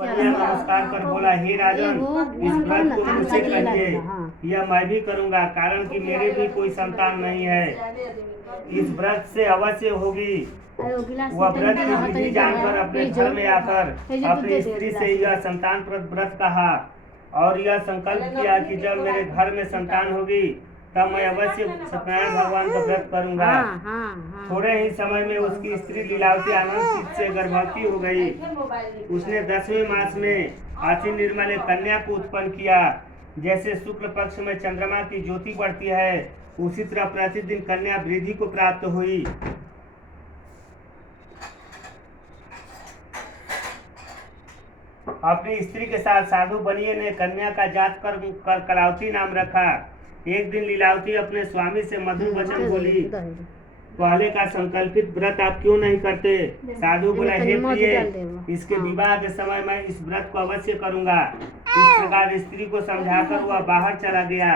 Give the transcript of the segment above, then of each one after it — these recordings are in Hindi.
बढ़िया नमस्कार कर बोला, हे राजन, इस व्रत को मुझसे कहिए, यह मैं भी करूंगा, कारण कि मेरे भी कोई संतान नहीं है। इस व्रत से अवश्य होगी। वह व्रत की विधि जानकर अपने घर में आकर अपनी स्त्री से यह संतान व्रत कहा और यह संकल्प किया कि जब मेरे घर में संतान होगी तब मैं अवश्य सत्यनारायण भगवान का व्रत करूंगा। थोड़े ही समय में उसकी स्त्री लीलावती आनंद चित्त से गर्भवती हो गई। उसने 10वें मास में आश्विन निर्मल एक कन्या को उत्पन्न किया। जैसे शुक्ल पक्ष में चंद्रमा की ज्योति बढ़ती है, उसी तरह प्रतिदिन कन्या वृद्धि को प्राप्त हुई। अपनी स्त्री के साथ साधु बनिए ने कन्या का जात कर कलावती नाम रखा। एक दिन लीलावती अपने स्वामी से मधुर वचन बोली, पहले का संकल्पित व्रत आप क्यों नहीं करते? साधु बोला, हे प्रिय, इसके विवाह के समय मैं इस व्रत को अवश्य करूंगा। इस प्रकार स्त्री को समझाकर वह बाहर चला गया।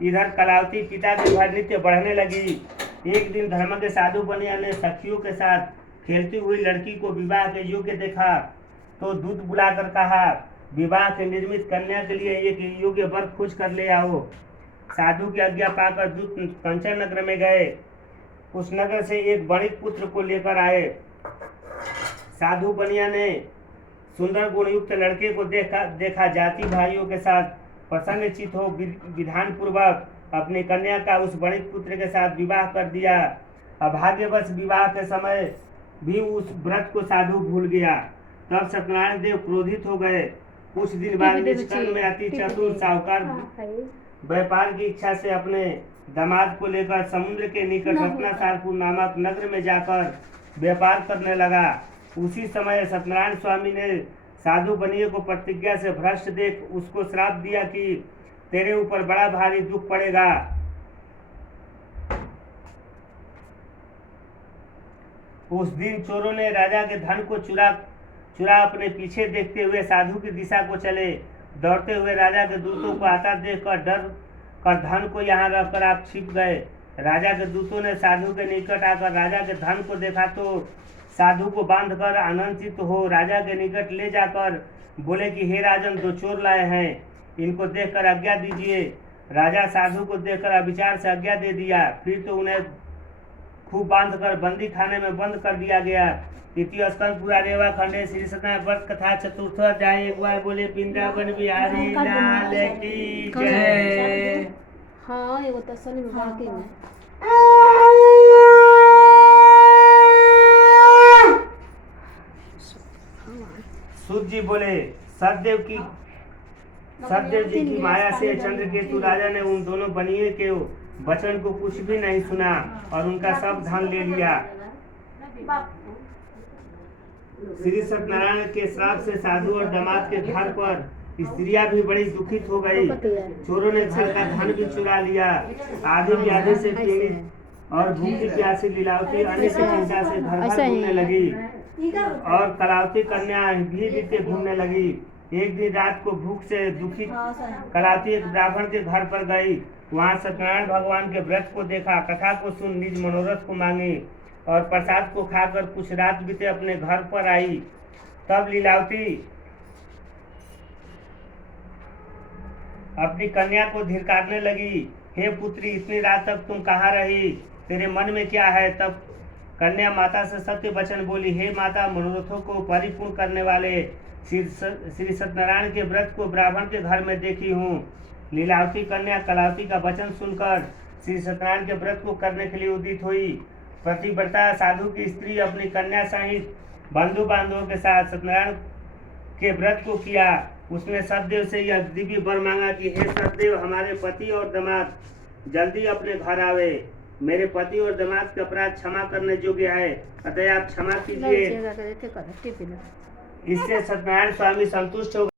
इधर कलावती पिता की भर नित्य बढ़ने लगी। एक दिन धर्म के साधु बनिया ने सखियों के साथ खेलती हुई लड़की को विवाह के योग्य देखा तो दूत बुलाकर कहा, विवाह के निर्मित कन्या के लिए एक योग्य वर खोज कर ले आओ। साधु की आज्ञा पाकर दूत कंचन नगर में गए। उस नगर से एक वणिक पुत्र को लेकर आए। साधु बनिया ने सुंदर गुणयुक्त लड़के को देखा जाति भाइयों के साथ प्रसन्नचित हो विधान पूर्वक अपनी कन्या का उस वणिक पुत्र के साथ विवाह कर दिया। अभाग्यवश विवाह के समय भी उस व्रत को साधु भूल गया। तब सत्यनारायण देव क्रोधित हो गए। कुछ दिन बाद निष्कर्म में अति चतुर साहूकार व्यापार की इच्छा से अपने दामाद को लेकर समुद्र के निकट रत्नासारपुर नामक नगर में जाकर व्यापार करने लगा। उसी समय सत्यनारायण स्वामी ने साधु बनिए को प्रतिज्ञा से भ्रष्ट देख उसको श्राप दिया कि तेरे ऊपर बड़ा भारी दुख पड़ेगा। उस दिन चोरों ने राजा के धन को चुरा अपने पीछे देखते हुए साधु की दिशा को चले। दौड़ते हुए राजा के दूतों को आता देखकर डर कर धन को यहाँ रखकर आप छिप गए। राजा के दूतों ने साधु के निकट आकर राजा के धन को देखा तो साधु को बांधकर आनंदित हो राजा के निकट ले जाकर बोले कि हे राजन, 2 चोर लाए हैं, इनको देखकर आज्ञा दीजिए। राजा साधु को देखकर अविचार से आज्ञा दे दिया। फिर तो उन्हें खूब बांधकर बंदी खाने में बंद कर दिया गया। तृतीय स्कंद पूरा रेवा खंडे श्री सत्यनारायण व्रत कथा चतुर्थ अध्याय। एक बार बोले वृंदावन बिहारी लाल की जय। हाँ, एगो तसली में बाकी में सूत जी बोले, सतदेव जी की माया से चंद्रकेतु राजा ने उन दोनों बनिए के वचन को कुछ भी नहीं सुना और उनका सब धन ले लिया। श्री सत्यनारायण के श्राप से साधु और दामाद के घर पर स्त्रियां भी बड़ी दुखित हो गई। चोरों ने घर का धन भी चुरा लिया। आधी व्याधि से पीड़ित और भूखी प्यासी लीलावती अन्य की चिंता से घर घर घूमने लगी और कलावती कन्या भी बीते घूमने लगी। एक दिन रात को भूख से दुखी कलावती एक ब्राह्मण के घर पर गई। वहाँ सत्यनारायण भगवान के व्रत को देखा, कथा को सुन निज मनोरथ को मांगी और प्रसाद को खाकर कुछ रात बीते अपने घर पर आई। तब लीलावती अपनी कन्या को धिक्कारने लगी, हे पुत्री, इतनी रात तक तुम कहाँ रही? तेरे मन में क्या है? तब कन्या माता से सत्य वचन बोली, हे माता, मनोरथों को परिपूर्ण करने वाले श्री सत्यनारायण के व्रत को ब्राह्मण के घर में देखी हूँ। लीलावती कन्या कलावती का वचन सुनकर श्री सत्यनारायण के व्रत को करने के लिए उदित हुई। प्रतिव्रता साधु की स्त्री अपनी कन्या सहित बंधु बांधवों के साथ सत्यनारायण के व्रत को किया। उसने सतदेव से यह दिव्य वर मांगा कि हे सतदेव, हमारे पति और दामाद जल्दी अपने घर आवे। मेरे पति और दामाद के अपराध क्षमा करने योग्य है, अतः आप क्षमा कीजिए। इससे सत्यनारायण स्वामी संतुष्ट हो